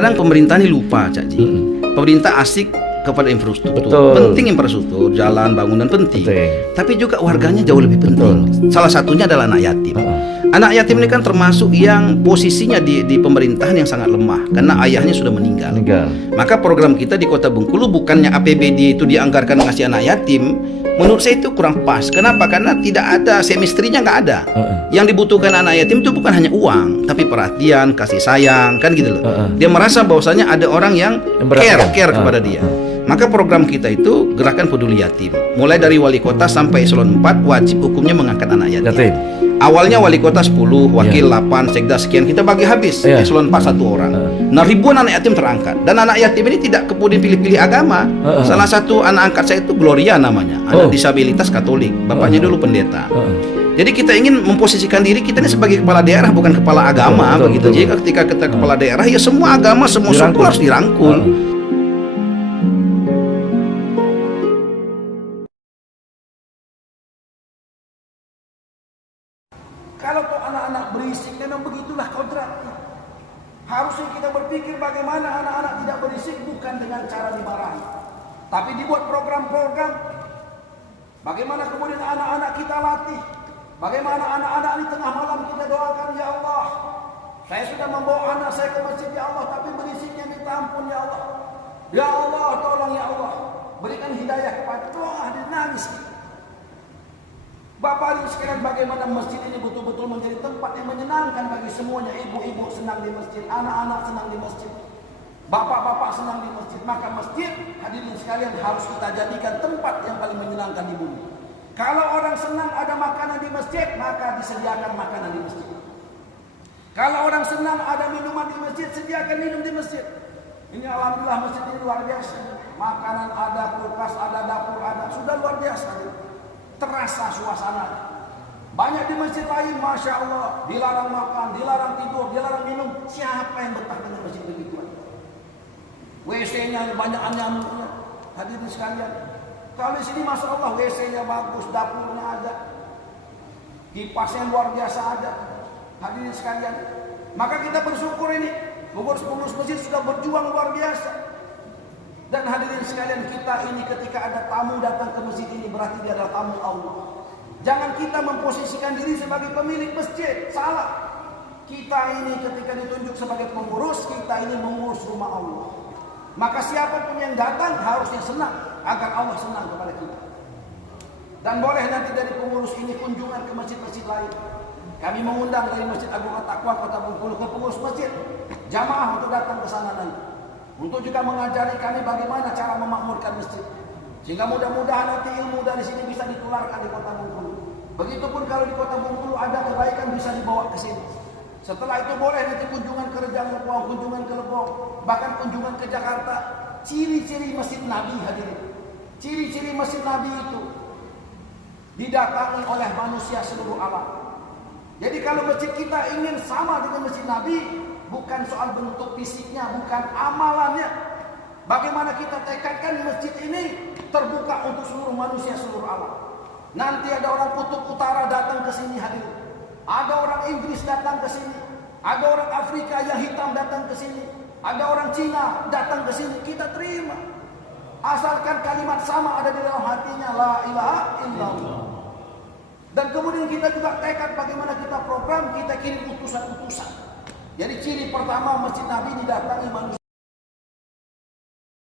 Kadang pemerintah ini lupa, Cak Ji. Pemerintah asik kepada infrastruktur. Betul. Penting infrastruktur, jalan, bangunan penting. Betul. Tapi juga warganya jauh lebih penting. Salah satunya adalah anak yatim. Anak yatim ini kan termasuk yang posisinya di pemerintahan yang sangat lemah karena ayahnya sudah meninggal. Maka program kita di Kota Bengkulu bukannya APBD itu dianggarkan ngasih anak yatim, menurut saya itu kurang pas. Kenapa? Karena tidak ada semestrinya, nggak ada. Yang dibutuhkan anak yatim itu bukan hanya uang, tapi perhatian, kasih sayang, kan gitu loh. Dia merasa bahwasanya ada orang yang care kepada dia. Maka program kita itu Gerakan Peduli Yatim. Mulai dari wali kota sampai eselon 4 wajib hukumnya mengangkat anak yatim. Awalnya wali kota 10, wakil 8, sekda sekian, kita bagi habis. Eselon 4 1 orang. Nah, ribuan anak yatim terangkat. Dan anak yatim ini tidak kemudian pilih-pilih agama. Salah satu anak angkat saya itu Gloria namanya, anak disabilitas Katolik. Bapaknya dulu pendeta. Jadi kita ingin memposisikan diri kita ini sebagai kepala daerah, bukan kepala agama, begitu. Jadi ketika kita kepala daerah, ya semua agama, semua suku harus dirangkul. Kalau kau anak-anak berisik, memang begitulah kodratnya. Harusnya kita berpikir bagaimana anak-anak tidak berisik, bukan dengan cara dimarahi, tapi dibuat program-program. Bagaimana kemudian anak-anak kita latih, bagaimana anak-anak di tengah malam kita doakan, ya Allah, saya sudah membawa anak saya ke masjid, ya Allah, tapi berisiknya minta ampun, ya Allah. Ya Allah, tolong ya Allah, berikan hidayah kepada doa dan nangis. Bapak ibu sekalian, bagaimana masjid ini betul-betul menjadi tempat yang menyenangkan bagi semuanya. Ibu-ibu senang di masjid, anak-anak senang di masjid, bapak-bapak senang di masjid. Maka masjid, hadirin sekalian, harus kita jadikan tempat yang paling menyenangkan di bumi. Kalau orang senang ada makanan di masjid, maka disediakan makanan di masjid. Kalau orang senang ada minuman di masjid, sediakan minum di masjid. Ini alhamdulillah masjid ini luar biasa. Makanan ada, kulkas ada, dapur ada, sudah luar biasa. Terasa suasana. Banyak di masjid lain, masya Allah, dilarang makan, dilarang tidur, dilarang minum. Siapa yang betah dengan masjid begitu? WC-nya banyak nyamuknya. Hadirin sekalian, kalau di sini masya Allah WC-nya bagus, dapurnya ada, kipasnya luar biasa ada. Hadirin sekalian, maka kita bersyukur ini pengurus masjid sudah berjuang luar biasa. Dan hadirin sekalian, kita ini ketika ada tamu datang ke masjid ini berarti dia adalah tamu Allah. Jangan kita memposisikan diri sebagai pemilik masjid, salah. Kita ini ketika ditunjuk sebagai pengurus, kita ini mengurus rumah Allah. Maka siapapun yang datang harusnya senang agar Allah senang kepada kita. Dan boleh nanti dari pengurus ini kunjungan ke masjid-masjid lain. Kami mengundang dari Masjid Agung At-Taqwa Kota Bengkulu ke pengurus masjid, jamaah untuk datang ke sana nanti. Untuk juga mengajari kami bagaimana cara memakmurkan masjid. Sehingga mudah-mudahan nanti ilmu dari sini bisa ditularkan di Kota Bengkulu. Begitupun kalau di Kota Bengkulu ada kebaikan bisa dibawa ke sini. Setelah itu boleh nanti kunjungan ke Rejang Lebong, kunjungan ke Lebong, bahkan kunjungan ke Jakarta. Ciri-ciri Masjid Nabi, hadirin. Ciri-ciri Masjid Nabi itu didatangi oleh manusia seluruh alam. Jadi kalau masjid kita ingin sama dengan Masjid Nabi, bukan soal bentuk fisiknya, bukan amalannya. Bagaimana kita tekadkan masjid ini terbuka untuk seluruh manusia, seluruh alam. Nanti ada orang kutub utara datang ke sini hadir. Ada orang Inggris datang ke sini. Ada orang Afrika yang hitam datang ke sini. Ada orang Cina datang ke sini. Kita terima. Asalkan kalimat sama ada di dalam hatinya, la ilaha illallah. Dan kemudian kita juga tekad bagaimana kita program, kita kirim utusan-utusan. Jadi ciri pertama Masjid Nabi ini